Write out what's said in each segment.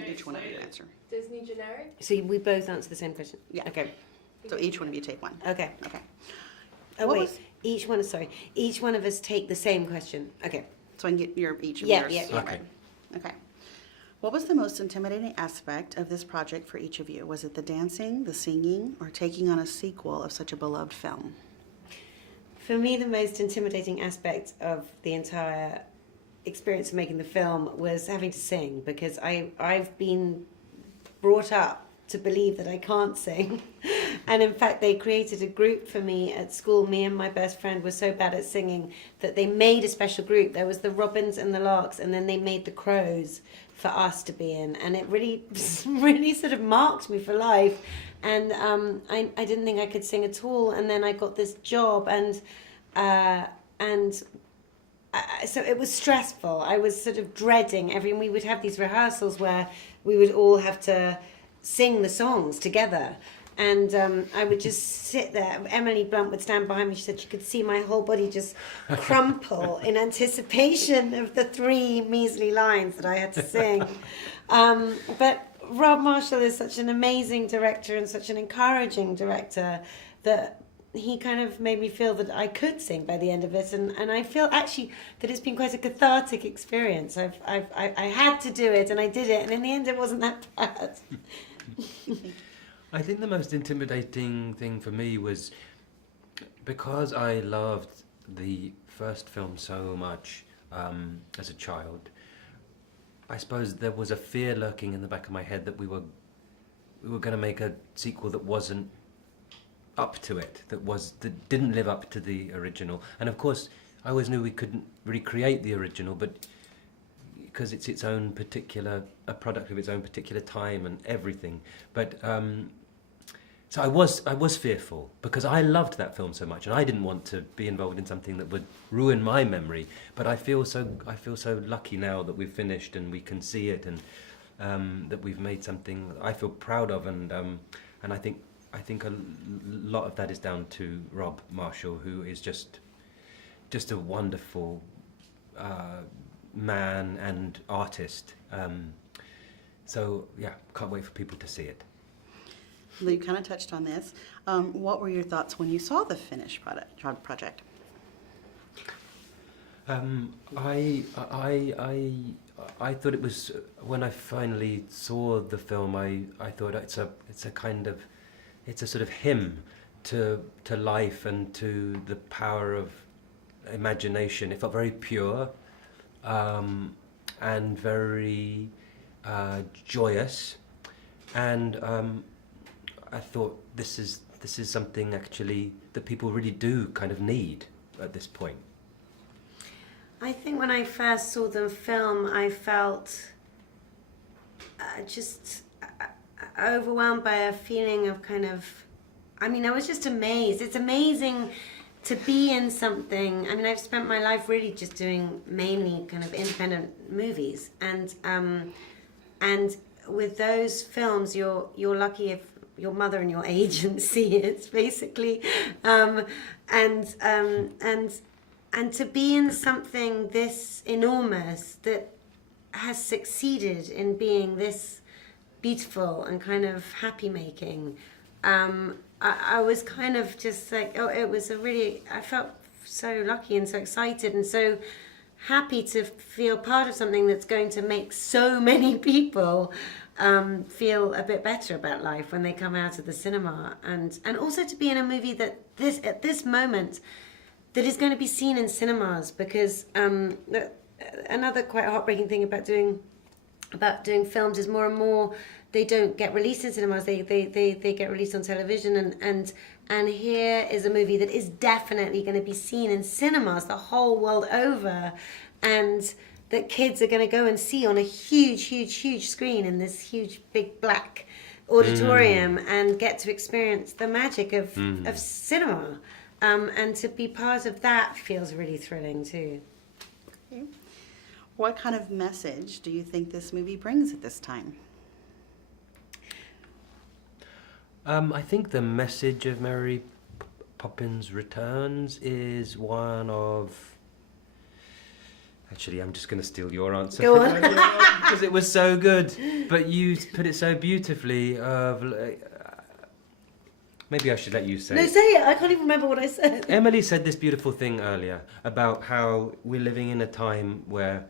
and each one of you answer. Disney generic? So we both answer the same question? Yeah. Okay. So each one of you take one. Okay. Okay. Oh, What wait. was- Each one of us take the same question. Okay. So I can get each of Yeah, yours. yeah, yeah. Okay. Okay. What was the most intimidating aspect of this project for each of you? Was it the dancing, the singing, or taking on a sequel of such a beloved film? For me, the most intimidating aspect of the entire experience of making the film was having to sing, because I've been brought up to believe that I can't sing. And in fact, they created a group for me at school. Me and my best friend were so bad at singing that they made a special group. There was the Robins and the Larks, and then they made the Crows for us to be in. And it really, really sort of marked me for life. And I didn't think I could sing at all. And then I got this job, so it was stressful. I was sort of dreading we would have these rehearsals where we would all have to sing the songs together. And I would just sit there. Emily Blunt would stand behind me. She said she could see my whole body just crumple in anticipation of the 3 measly lines that I had to sing. But Rob Marshall is such an amazing director and such an encouraging director that he kind of made me feel that I could sing by the end of it, and I feel actually that it's been quite a cathartic experience. I had to do it, and I did it, and in the end it wasn't that bad. I think the most intimidating thing for me was because I loved the first film so much as a child. I suppose there was a fear lurking in the back of my head that we were going to make a sequel that wasn't up to it, that didn't live up to the original. And of course, I always knew we couldn't recreate the original, but because it's its own particular, a product of its own particular time and everything. But so I was fearful because I loved that film so much, and I didn't want to be involved in something that would ruin my memory. But I feel so lucky now that we've finished and we can see it, and that we've made something I feel proud of, and I think a lot of that is down to Rob Marshall, who is just a wonderful man and artist. So yeah, can't wait for people to see it. You kind of touched on this. What were your thoughts when you saw the finished project? I thought it was, when I finally saw the film, I thought it's a sort of hymn to life and to the power of imagination. It felt very pure and very joyous, and I thought this is something actually that people really do kind of need at this point. I think when I first saw the film, I felt just overwhelmed by a feeling of I was just amazed. It's amazing to be in something. I've spent my life really just doing mainly kind of independent movies, and with those films, you're lucky if your mother and your agent see it, basically, and to be in something this enormous that has succeeded in being this beautiful and kind of happy making, I was kind of just like, I felt so lucky and so excited and so happy to feel part of something that's going to make so many people feel a bit better about life when they come out of the cinema, and also to be in a movie that at this moment that is going to be seen in cinemas, because another quite heartbreaking thing about doing films is more and more they don't get released in cinemas, they get released on television, and here is a movie that is definitely going to be seen in cinemas the whole world over, and that kids are going to go and see on a huge screen in this huge big black auditorium and get to experience the magic of cinema. And to be part of that feels really thrilling too. Okay. What kind of message do you think this movie brings at this time? I think the message of Mary Poppins Returns is one of Actually, I'm just going to steal your answer. Go on. Because it was so good. But you put it so beautifully. Maybe I should let you say No, it. say it. I can't even remember what I said. Emily said this beautiful thing earlier about how we're living in a time where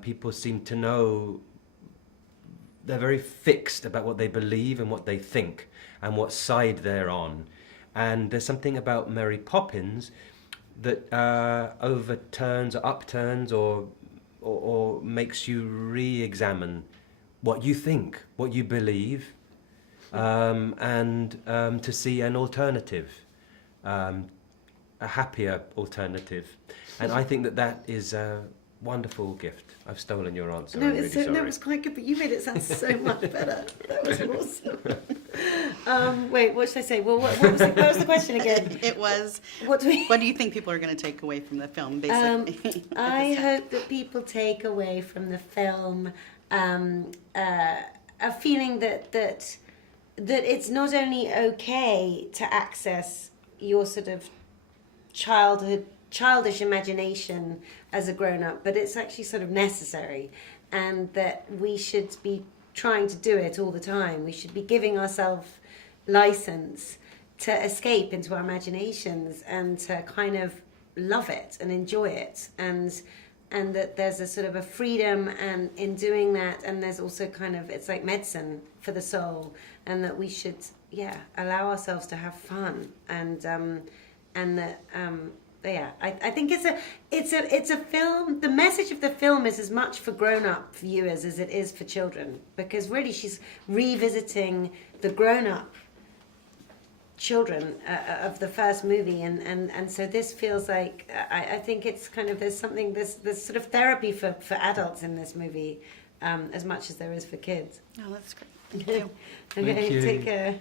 people seem to know, they're very fixed about what they believe and what they think and what side they're on. And there's something about Mary Poppins that overturns or upturns or makes you re-examine what you think, what you believe, and to see an alternative, a happier alternative. And I think that is a wonderful gift. I've stolen your answer. No, I'm really sorry. no, it was quite good, but you made it sound so much better. That was awesome. Wait, what should I say? Well, what was the question again? It was, What do you think people are going to take away from the film, basically? I hope that people take away from the film a feeling that it's not only okay to access your sort of childish imagination as a grown-up, but it's actually sort of necessary, and that we should be trying to do it all the time. We should be giving ourselves license to escape into our imaginations and to kind of love it and enjoy it, and that there's a sort of a freedom and in doing that, and there's also kind of, it's like medicine for the soul, and that we should allow ourselves to have fun, and that I think it's a film. The message of the film is as much for grown-up viewers as it is for children, because really she's revisiting the grown-up children of the first movie, and so this feels like I think it's kind of there's sort of therapy for adults in this movie, as much as there is for kids. Oh, that's great. Thank you. Okay, Thank you. take care.